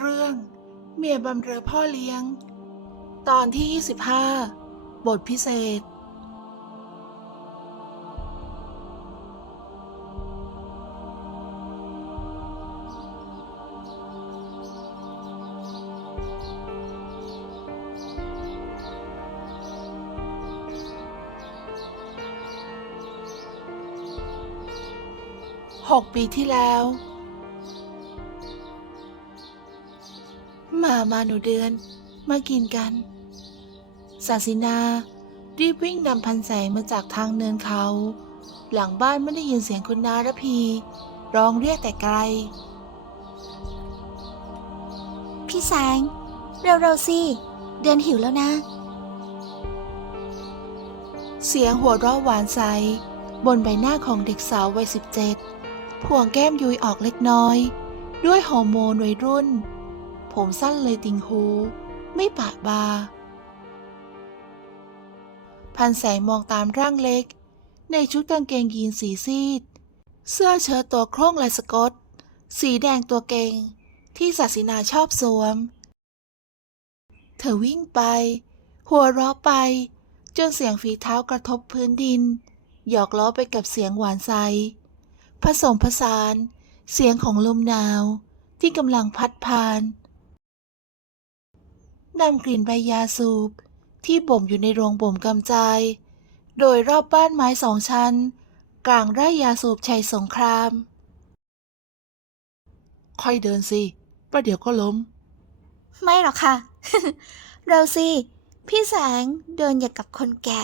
เรื่อง เมียบำเรอพ่อเลี้ยง ตอนที่ 25 บทพิเศษหกปีที่แล้ว มามาหนูเดือน มากินกันศาสินารีบวิ่งนำพันแสงมาจากทางเนินเขา หลังบ้านไม่ได้ยินเสียงคุณนาระพี ร้องเรียกแต่ไกล พี่แสง เร็วๆสิ เดือนหิวแล้วนะ เสียงหัวเราะหวานใส บนใบหน้าของเด็กสาววัยสิบเจ็ดพวงแก้มยุยออกเล็กน้อย ด้วยฮอร์โมนวัยรุ่น ผมสั้นเลยติงหูไม่ปะบา พันแสงมองตามร่างเล็ก ในชุดกางเกงยีนสีซีด เสื้อเชิ้ตตัวโคร่งลายสกอต สีแดงตัวเก่ง ที่ศาสินาชอบสวม เธอวิ่งไป หัวเราะไป จนเสียงฝีเท้ากระทบพื้นดิน หยอกล้อไปกับเสียงหวานใสผสมผสาน เสียงของลมหนาวที่กำลังพัดผ่าน นำกลิ่นใบยาสูบ ที่บ่มอยู่ในโรงบ่มกำจาย โดยรอบบ้านไม้สองชั้น กลางไร่ยาสูบชัยสงคราม ค่อยเดินสิประเดี๋ยวก็ล้ม ไม่หรอกค่ะ เร็วสิ พี่แสงเดินอย่างกับคนแก่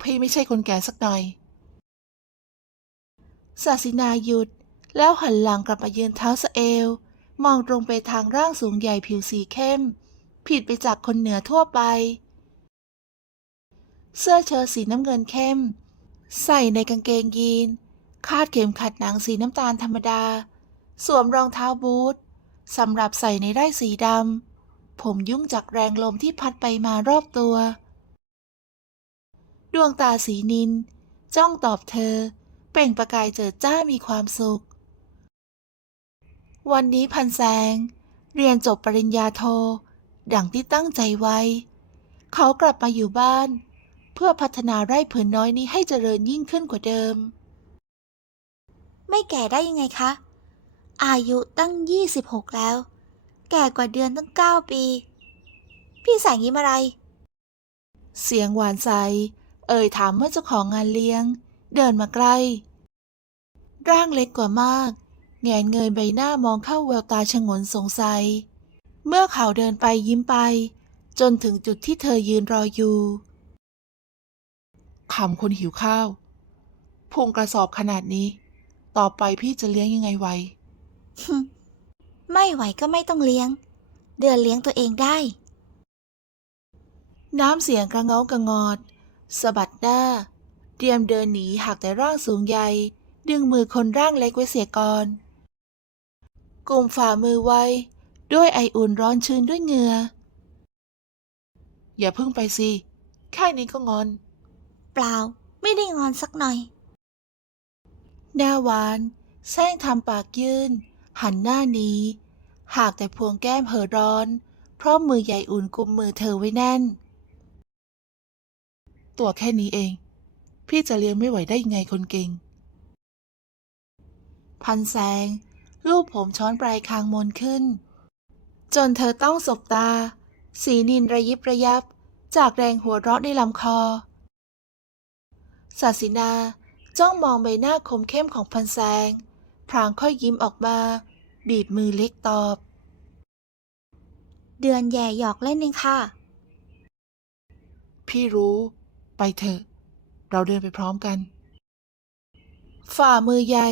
พี่ไม่ใช่คนแก่สักหน่อยศาสินาหยุด แล้วหันหลังกลับมายืนเท้าสะเอว มองตรงไปทางร่างสูงใหญ่ผิวสีเข้ม ผิดไปจากคนเหนือทั่วไป เสื้อเชิ้ตสีน้ำเงินเข้ม ใส่ในกางเกงยีน คาดเข็มขัดหนังสีน้ำตาลธรรมดา สวมรองเท้าบูทสำหรับใส่ในไร่สีดำ ผมยุ่งจากแรงลมที่พัดไปมารอบตัว ดวงตาสีนิน จ้องตอบเธอ เปล่งประกายเจิดจ้ามีความสุข วันนี้พันแสง เรียนจบปริญญาโท ดังที่ตั้งใจไว้ เขากลับมาอยู่บ้าน เพื่อพัฒนาไร่ผืนน้อยนี้ให้เจริญยิ่งขึ้นกว่าเดิม ไม่แก่ได้ยังไงคะ อายุตั้ง 26 แล้ว แก่กว่าเดือนตั้ง 9 ปี พี่แสงยิ้มอะไร เสียงหวานใส เอ่ยถามเมื่อเจ้าของงานเลี้ยง เดินมาใกล้ ร่างเล็กกว่ามากแงนเงยใบหน้ามองเข้าแววตาชงนสงสัย เมื่อเขาเดินไปยิ้มไป จนถึงจุดที่เธอยืนรออยู่ขำคนหิวข้าวพุงกระสอบขนาดนี้ ต่อไปพี่จะเลี้ยงยังไงไว้ไม่ไหวก็ไม่ต้องเลี้ยง เดือนเลี้ยงตัวเองได้ น้ำเสียงกระเงากระงอดสะบัดหน้า เตรียมเดินหนีหากแต่ร่างสูงใหญ่ ดึงมือคนร่างเล็กไว้เสียก่อน กลุ่มฝ่ามือไว้ ด้วยไออุ่นร้อนชื้นด้วยเหงื่อ อย่าเพิ่งไปสิ แค่นี้ก็งอน เปล่า ไม่ได้งอนสักหน่อยหน้าหวานแซงทำปากยื่น หันหน้าหนี้หากแต่พวงแก้มเห่อร้อน เพราะมือใหญ่อุ่นกุมมือเธอไว้แน่น ตัวแค่นี้เอง พี่จะเลี้ยงไม่ไหวได้ยังไงคนเก่ง พันแสง ลูบผมช้อนปลายคางมนขึ้น จนเธอต้องสบตา สีนินระยิบระยับ จากแรงหัวเราะในลำคอศาสินาจ้องมองใบหน้าคมเข้มของพันแสง พรางค่อยยิ้มออกมา บีบมือเล็กตอบ เดือนแย่หยอกเล่นเองค่ะ พี่รู้ ไปเถอะ เราเดินไปพร้อมกัน ฝ่ามือใหญ่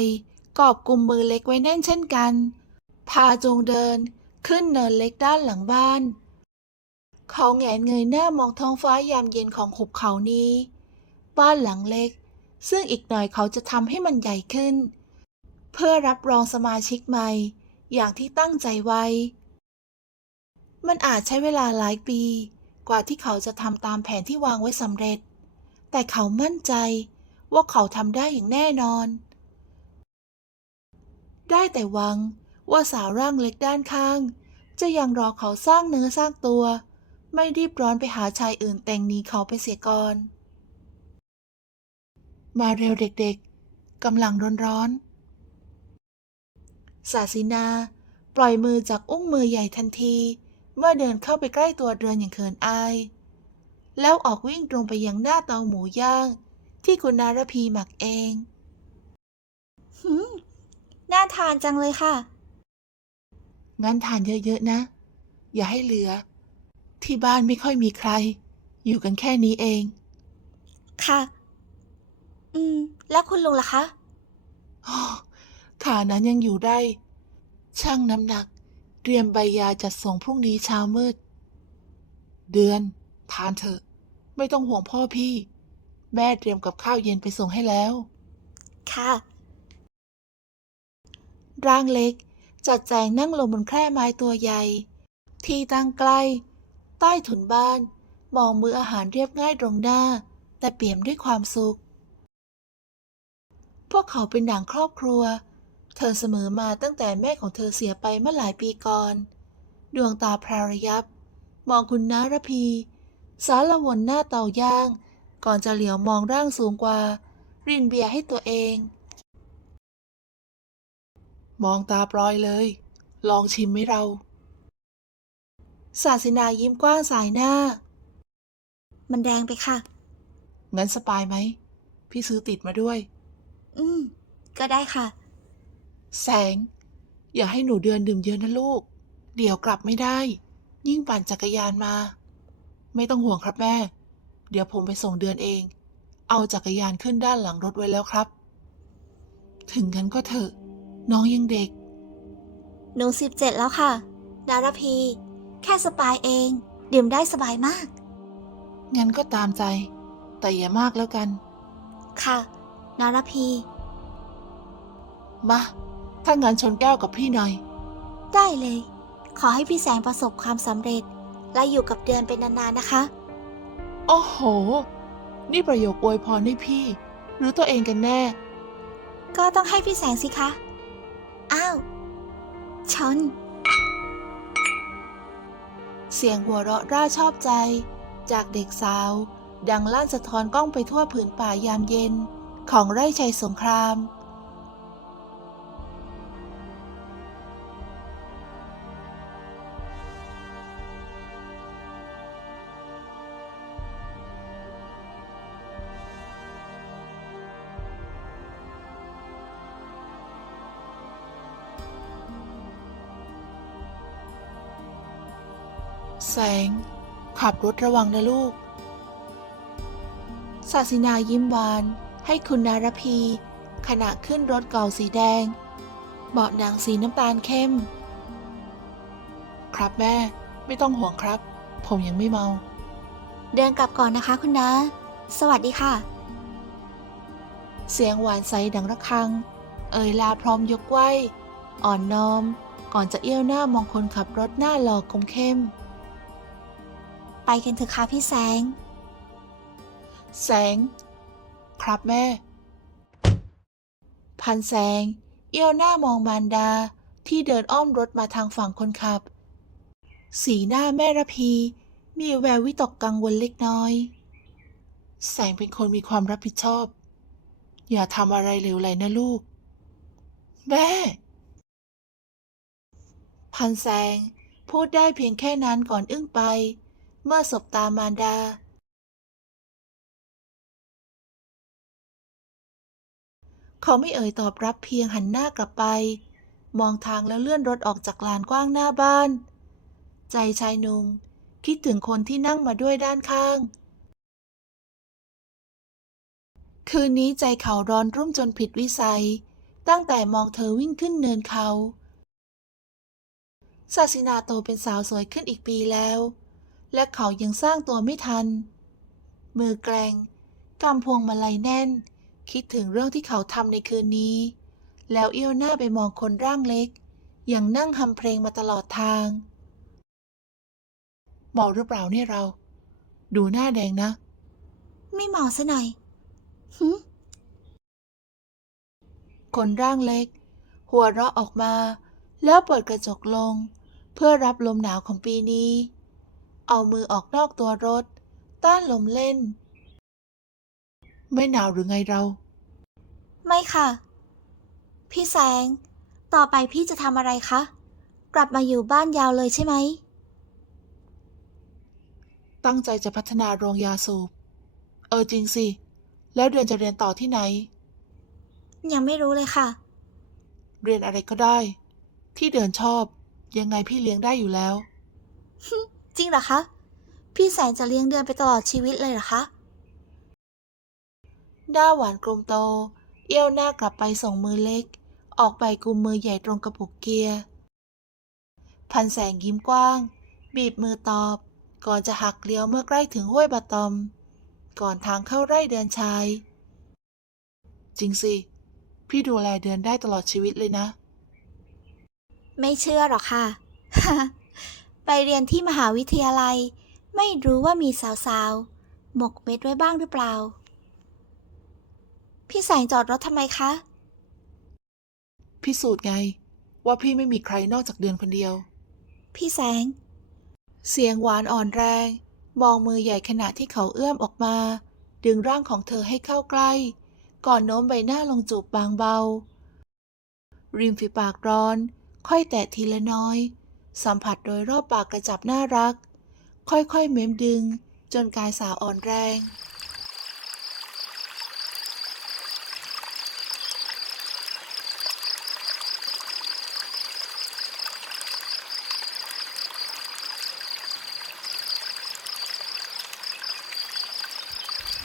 กอบกุมมือเล็กไว้แน่นเช่นกัน พาจงเดิน ขึ้นเนินเล็กด้านหลังบ้าน เขาแงนเงยหน้ามองท้องฟ้ายามเย็นของหุบเขานี้ บ้านหลังเล็ก ซึ่งอีกหน่อยเขาจะทำให้มันใหญ่ขึ้น เพื่อรับรองสมาชิกใหม่ อย่างที่ตั้งใจไว้ มันอาจใช้เวลาหลายปี กว่าที่เขาจะทำตามแผนที่วางไว้สำเร็จ แต่เขามั่นใจว่าเขาทำได้อย่างแน่นอน ได้แต่หวัง ว่าสาวร่างเล็กด้านข้าง จะยังรอเขาสร้างเนื้อสร้างตัว ไม่รีบร้อนไปหาชายอื่นแต่งหนีเขาไปเสียก่อน มาเร็วเด็กๆกำลังร้อนๆศาสินา ปล่อยมือจากอุ้งมือใหญ่ทันที เมื่อเดินเข้าไปใกล้ตัวเรือนอย่างเขินอาย แล้วออกวิ่งตรงไปยังหน้าเตาหมูย่าง ที่คุณนารพีหมักเอง หืม น่าทานจังเลยค่ะ งั้นทานเยอะๆนะ อย่าให้เหลือ ที่บ้านไม่ค่อยมีใคร อยู่กันแค่นี้เอง ค่ะ อืม แล้วคุณลุงล่ะคะขานั้นยังอยู่ได้ ช่างน้ำหนัก เตรียมใบยาจัดส่งพรุ่งนี้เช้ามืด เดือน ทานเถอะ ไม่ต้องห่วงพ่อพี่ แม่เตรียมกับข้าวเย็นไปส่งให้แล้ว ค่ะ ร่างเล็ก จัดแจงนั่งลงบนแคร่ไม้ตัวใหญ่ ที่ตั้งใกล้ ใต้ถุนบ้าน มองมืออาหารเรียบง่ายตรงหน้า แต่เปี่ยมด้วยความสุข พวกเขาเป็นด่างครอบครัว เธอเสมอมาตั้งแต่แม่ของเธอเสียไปเมื่อหลายปีก่อน ดวงตาพรารยับ มองคุณนารพี สารวนหน้าเตาย่าง ก่อนจะเหลียวมองร่างสูงกว่า รินเบียร์ให้ตัวเอง มองตาปลอยเลย ลองชิมไหมเรา ศาสินายิ้มกว้างสายหน้า มันแรงไปค่ะ งั้นสปายไหม พี่ซื้อติดมาด้วย อืม ก็ได้ค่ะ แสง อย่าให้หนูเดือนดื่มเยอะนะลูก เดี๋ยวกลับไม่ได้ ยิ่งปั่นจักรยานมา ไม่ต้องห่วงครับแม่ เดี๋ยวผมไปส่งเดือนเอง เอาจักรยานขึ้นด้านหลังรถไว้แล้วครับ ถึงงั้นก็เถอะ น้องยังเด็ก หนูสิบเจ็ดแล้วค่ะ ดารพี แค่สปายเอง ดื่มได้สบายมาก งั้นก็ตามใจ แต่อย่ามากแล้วกัน ค่ะ นารพี มา ถ้างั้นชนแก้วกับพี่หน่อย ได้เลย ขอให้พี่แสงประสบความสำเร็จ และอยู่กับเดือนเป็นนานๆนะคะ โอ้โห นี่ประโยคอวยพรให้พี่ หรือตัวเองกันแน่ ก็ต้องให้พี่แสงสิคะ อ้าว ชน เสียงหัวเราะร่าชอบใจ จากเด็กสาว ดังลั่นสะท้อนกล้องไปทั่วผืนป่ายามเย็น ของไร่ชัยสงคราม ขับรถระวังนะลูก ศาสินายิ้มหวาน ให้คุณนารพี ขณะขึ้นรถเก่าสีแดง เบาะหนังสีน้ำตาลเข้ม ครับแม่ ไม่ต้องห่วงครับ ผมยังไม่เมา เดินกลับก่อนนะคะคุณนะ สวัสดีค่ะ เสียงหวานใสดังระฆัง เอ่ยลาพร้อมยกไหวอ่อนน้อม ก่อนจะเอี้ยวหน้ามองคนขับรถหน้าหล่อคมเข้ม ไปกันเถอะค่ะพี่แสง แสง ครับแม่ พันแสง เอี้ยวหน้ามองมารดาที่เดินอ้อมรถมาทางฝั่งคนขับ สีหน้าแม่ระพี มีแวววิตกกังวลเล็กน้อย แสงเป็นคนมีความรับผิดชอบ อย่าทำอะไรเหลวไหลนะลูก แม่ พันแสงพูดได้เพียงแค่นั้นก่อนอึ้งไป เมื่อสบตามารดา เขาไม่เอ่ยตอบรับเพียงหันหน้ากลับไป มองทางแล้วเลื่อนรถออกจากลานกว้างหน้าบ้าน ใจชายหนุ่มคิดถึงคนที่นั่งมาด้วยด้านข้าง คืนนี้ใจเขาร้อนรุ่มจนผิดวิสัย ตั้งแต่มองเธอวิ่งขึ้นเนินเขาศาสินาโตเป็นสาวสวยขึ้นอีกปีแล้ว และเขายังสร้างตัวไม่ทัน มือแกร่งกำพวงมาลัยแน่น คิดถึงเรื่องที่เขาทำในคืนนี้ แล้วเอี้ยวหน้าไปมองคนร่างเล็ก ยังนั่งทำเพลงมาตลอดทางเมาหรือเปล่าเนี่ยเรา ดูหน้าแดงนะ ไม่เมาซะหน่อยหึคนร่างเล็ก หัวเราะออกมา แล้วเปิดกระจกลง เพื่อรับลมหนาวของปีนี้ เอามือออกนอกตัวรถ ต้านลมเล่น ไม่หนาวหรือไงเรา ไม่ค่ะ พี่แสง ต่อไปพี่จะทำอะไรคะ กลับมาอยู่บ้านยาวเลยใช่ไหม ตั้งใจจะพัฒนาโรงยาสูบ เออจริงสิ แล้วเดือนจะเรียนต่อที่ไหน ยังไม่รู้เลยค่ะ เรียนอะไรก็ได้ ที่เดือนชอบ ยังไงพี่เลี้ยงได้อยู่แล้ว จริงเหรอคะ พี่แสงจะเลี้ยงเดือนไปตลอดชีวิตเลยเหรอคะ หน้าหวานกลมโต เอี้ยวหน้ากลับไปส่งมือเล็ก ออกไปกุมมือใหญ่ตรงกระปุกเกียร์ พันแสงยิ้มกว้าง บีบมือตอบ ก่อนจะหักเลี้ยวเมื่อใกล้ถึงห้วยบาตอม ก่อนทางเข้าไร่เดือนชาย จริงสิ พี่ดูแลเดือนได้ตลอดชีวิตเลยนะ ไม่เชื่อหรอกค่ะ ไปเรียนที่มหาวิทยาลัย ไม่รู้ว่ามีสาวๆ หมกเม็ดไว้บ้างหรือเปล่า พี่แสงจอดรถทำไมคะ พิสูจน์ไง ว่าพี่ไม่มีใครนอกจากเดือนคนเดียว พี่แสง เสียงหวานอ่อนแรง มองมือใหญ่ขณะที่เขาเอื้อมออกมา ดึงร่างของเธอให้เข้าใกล้ ก่อนโน้มใบหน้าลงจูบบางเบา ริมฝีปากร้อน ค่อยแตะทีละน้อย สัมผัสโดยรอบปากกระจับน่ารัก ค่อยๆเม้มดึง จนกายสาวอ่อนแรง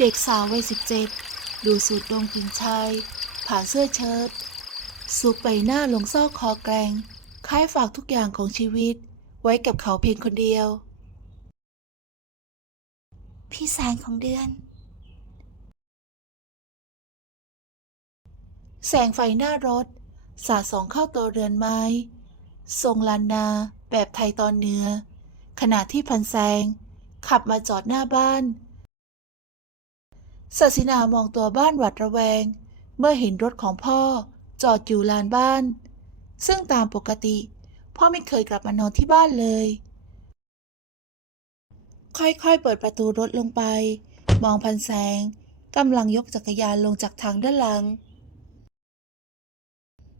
เด็กสาววัยสิบเจ็ดดูสูดดมกลิ่นชายผ่านเสื้อเชิ้ตซุกใบหน้าลงซอกคอแกรง คล้ายฝากทุกอย่างของชีวิต ไว้กับเขาเพียงคนเดียว พี่แสงของเดือน แสงไฟหน้ารถ สาดส่องเข้าตัวเรือนไม้ ทรงลานนาแบบไทยตอนเหนือ ขณะที่พันแสงขับมาจอดหน้าบ้านศาสินามองตัวบ้านหวัดระแวง เมื่อเห็นรถของพ่อจอดอยู่ลานบ้าน ซึ่งตามปกติ พ่อไม่เคยกลับมานอนที่บ้านเลย ค่อยๆ เปิดประตูรถลงไป มองพันแสงกำลังยกจักรยานลงจากทางด้านหลัง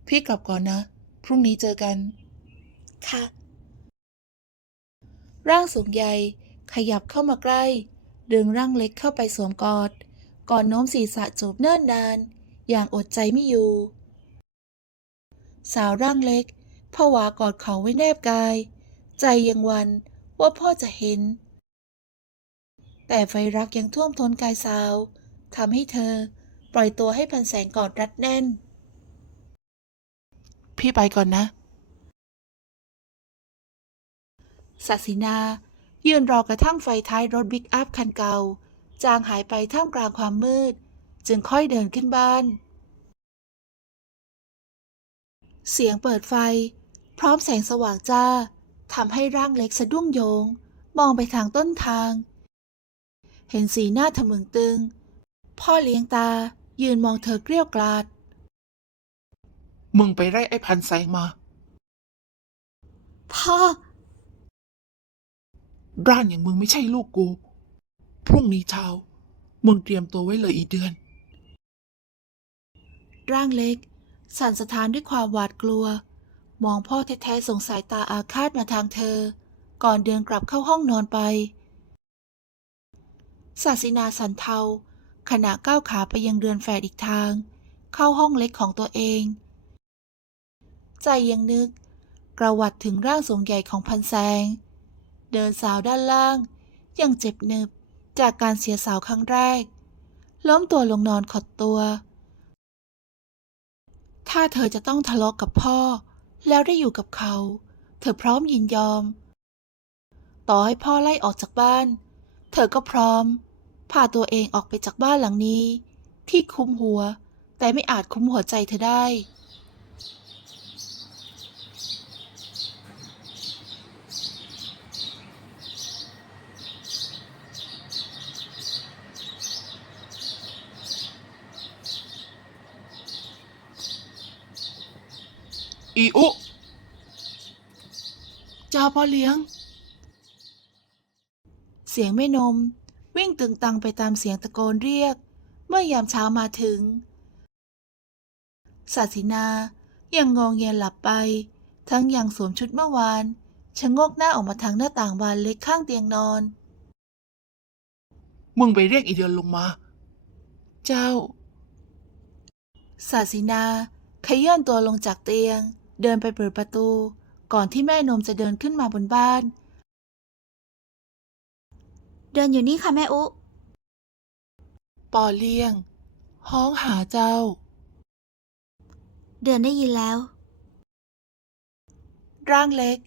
พี่กลับก่อนนะ พรุ่งนี้เจอกัน ค่ะ ร่างสูงใหญ่ขยับเข้ามาใกล้ ดึงร่างเล็กเข้าไปสวมกอด ก่อนโน้มศีรษะจูบเนิ่นนาน อย่างอดใจไม่อยู่ สาวร่างเล็กผวากอดเขาไว้แนบกาย ใจยังวันว่าพ่อจะเห็น แต่ไฟรักยังท่วมท้นกายสาวทำให้เธอปล่อยตัวให้พันแสงกอดรัดแน่น พี่ไปก่อนนะศาสินายืนรอกระทั่งไฟท้ายรถบิ๊กอัพคันเก่า จางหายไปท่ามกลางความมืด จึงค่อยเดินขึ้นบ้าน เสียงเปิดไฟ พร้อมแสงสว่างจ้าทำให้ร่างเล็กสะดุ้งโยง มองไปทางต้นทาง เห็นสีหน้าทะมึงตึง พ่อเลี้ยงตายืนมองเธอเกลี้ยวกลาด มึงไปไล่ไอ้พันแสงมา พ่อ ร่านอย่างมึงไม่ใช่ลูกกู พรุ่งนี้เช้า มึงเตรียมตัวไว้เลยอีเดือน ร่างเล็ก สั่นสะท้านด้วยความหวาดกลัว มองพ่อแท้ๆส่งสายตาอาฆาตมาทางเธอ ก่อนเดินกลับเข้าห้องนอนไปศาสินาสันเทาขณะก้าวขาไปยังเรือนแฝดอีกทาง เข้าห้องเล็กของตัวเอง ใจยังนึกประวัติถึงร่างทรงใหญ่ของพันแสง เดินสาวด้านล่าง ยังเจ็บหนึบจากการเสียสาวครั้งแรก ล้มตัวลงนอนขดตัว ถ้าเธอจะต้องทะเลาะกับพ่อ แล้วได้อยู่กับเขา เธอพร้อมยินยอม ต่อให้พ่อไล่ออกจากบ้าน เธอก็พร้อม พาตัวเองออกไปจากบ้านหลังนี้ ที่คุ้มหัว แต่ไม่อาจคุ้มหัวใจเธอได้ อีอุ เจ้าพ่อเลี้ยง เสียงแม่นม วิ่งตึงตังไปตามเสียงตะโกนเรียก เมื่อยามเช้ามาถึงศาสินายังงองแงหลับไป ทั้งยังสวมชุดเมื่อวานชะโงกหน้าออกมาทางหน้าต่างบานเล็กข้างเตียงนอน มึงไปเรียกอีเดือนลงมา เจ้าศาสินาขยื่นตัวลงจากเตียง เดินไปเปิดประตู ก่อนที่แม่นมจะเดินขึ้นมาบนบ้าน เดินอยู่นี่ค่ะแม่อุ ปอเลี้ยง ห้องหาเจ้า เดินได้ยินแล้ว ร่างเล็ก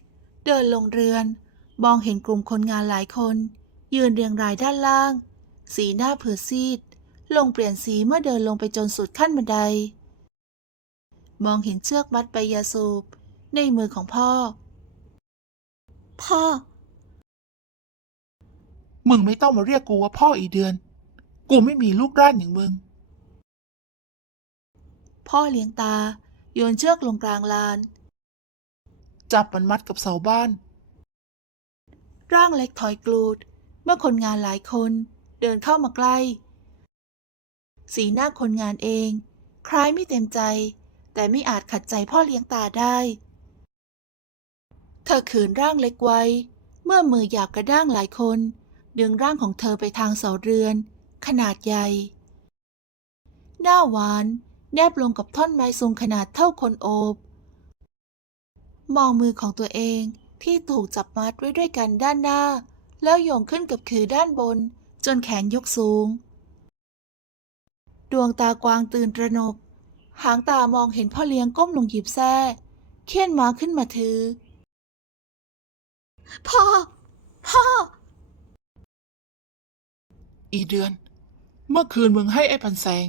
เดินลงเรือน มองเห็นกลุ่มคนงานหลายคน ยืนเรียงรายด้านล่าง สีหน้าเผือซีด ลงเปลี่ยนสีเมื่อเดินลงไปจนสุดขั้นบันได มองเห็นเชือกมัดใบยาสูบ ในมือของพ่อ พ่อ มึงไม่ต้องมาเรียกกูว่าพ่ออีเดือน กูไม่มีลูกร่านอย่างมึง พ่อเลี้ยงตา โยนเชือกลงกลางลาน จับมันมัดกับเสาบ้าน ร่างเล็กถอยกลูด เมื่อคนงานหลายคนเดินเข้ามาใกล้ สีหน้าคนงานเอง คล้ายไม่เต็มใจ แต่ไม่อาจขัดใจพ่อเลี้ยงตาได้ เธอขืนร่างเล็กไว้ เมื่อมือหยาบกระด้างหลายคน ดึงร่างของเธอไปทางเสาเรือน ขนาดใหญ่ หน้าหวาน แนบลงกับท่อนไม้สูงขนาดเท่าคนโอบ มองมือของตัวเองที่ถูกจับมัดไว้ด้วยกันด้านหน้า แล้วโยงขึ้นกับคือด้านบน จนแขนยกสูง ดวงตากวางตื่นตระหนก หางตามองเห็นพ่อเลี้ยงก้มลงหยิบแส้เคี่ยนม้าขึ้นมาถือ พ่อ พ่อ อีเดือน เมื่อคืนมึงให้ไอ้พันแสง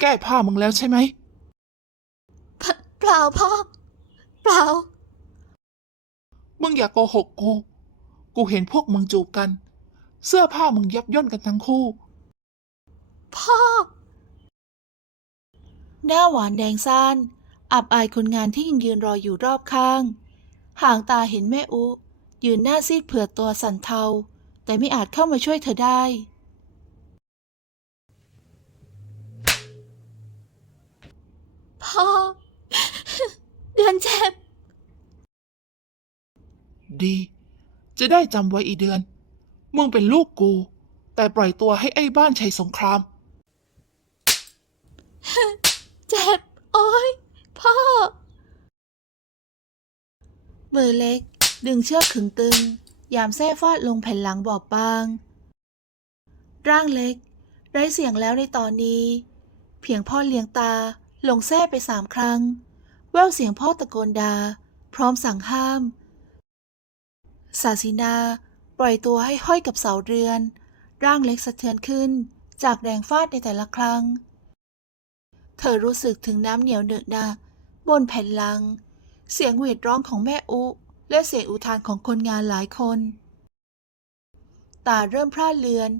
แก้ผ้ามึงแล้วใช่ไหม เปเปล่าพ่อ เปล่า มึงอย่าโกหกกู กูเห็นพวกมึงจูบกัน เสื้อผ้ามึงยับย่นกันทั้งคู่ พ่อ หน้าหวานแดงซ่าน อับอายคนงานที่ยังยืนรออยู่รอบข้าง ห่างตาเห็นแม่อุ ยืนหน้าซีดเผือดตัวสั่นเทา แต่ไม่อาจเข้ามาช่วยเธอได้ พ่อ เดือนเจ็บ ดี จะได้จำไว้อีเดือน มึงเป็นลูกกู แต่ปล่อยตัวให้ไอ้บ้านชัยสงคราม เจ็บ โอ้ยพ่อ มือเล็ก ดึงเชือกขึงตึง ยามแส้ฟาดลงแผ่นหลังบอบบาง ร่างเล็ก ไร้เสียงแล้วในตอนนี้ เพียงพ่อเลี้ยงตาลงแส้ไปสามครั้ง แววเสียงพ่อตะโกนดา พร้อมสั่งห้ามศาสินาปล่อยตัวให้ห้อยกับเสาเรือน ร่างเล็กสะเทือนขึ้นจากแรงฟาดในแต่ละครั้ง เธอรู้สึกถึงน้ำเหนียวเหนอะหนะบนแผ่นหลัง เสียงหวีดร้องของแม่อุ และเสียงอุทานของคนงานหลายคน ตาเริ่มพร่าเลือน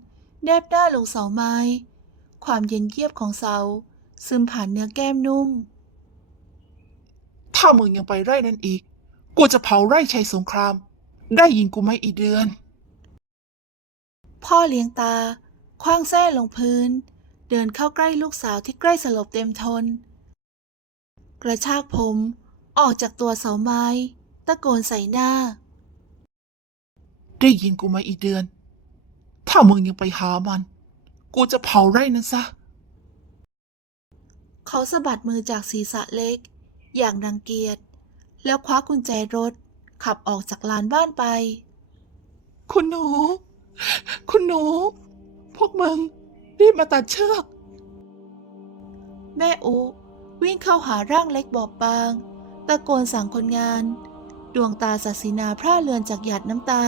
แนบหน้าลงเสาไม้ ความเย็นเยียบของเสา ซึมผ่านเนื้อแก้มนุ่ม ถ้ามึงยังไปไร่นั้นอีก กูจะเผาไร่ชัยสงคราม ได้ยินกูไหมอีเดือน พ่อเลี้ยงตาคว้างแส้ลงพื้น เดินเข้าใกล้ลูกสาวที่ใกล้สลบเต็มทน กระชากผม ออกจากตัวเสาไม้ ตะโกนใส่หน้า ได้ยินกูไหมอีเดือน ถ้ามึงยังไปหามัน กูจะเผาไร่นั้นซะ เขาสะบัดมือจากศีรษะเล็ก อย่างรังเกียจแล้วคว้ากุญแจรถ ขับออกจากลานบ้านไป คุณหนู คุณหนู พวกมึง รีบมาตัดเชือก แม่อุ วิ่งเข้าหาร่างเล็กบอบบาง ตะโกนสั่งคนงาน ดวงตาศาสินาพร่าเลือนจากหยาดน้ำตา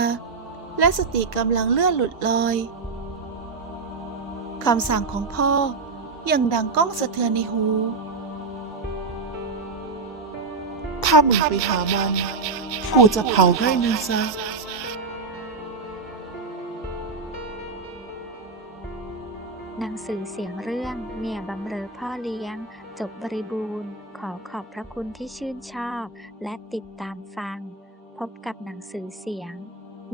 และสติกำลังเลื่อนหลุดลอยคำสั่งของพ่อยังดังก้องสะเทือนในหูถ้ามึงไปหามัน กูจะเผาไร่นั้นซะ นังสือเสียงเรื่องเมียบำเรอพ่อเลี้ยง จบบริบูรณ์ ขอขอบพระคุณที่ชื่นชอบ และติดตามฟัง พบกับหนังสือเสียง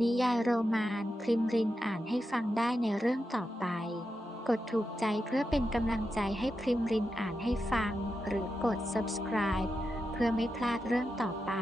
นิยายโรมานพริมรินอ่านให้ฟังได้ในเรื่องต่อไป กดถูกใจเพื่อเป็นกำลังใจให้พริมรินอ่านให้ฟัง หรือกด subscribe เพื่อไม่พลาดเรื่องต่อไป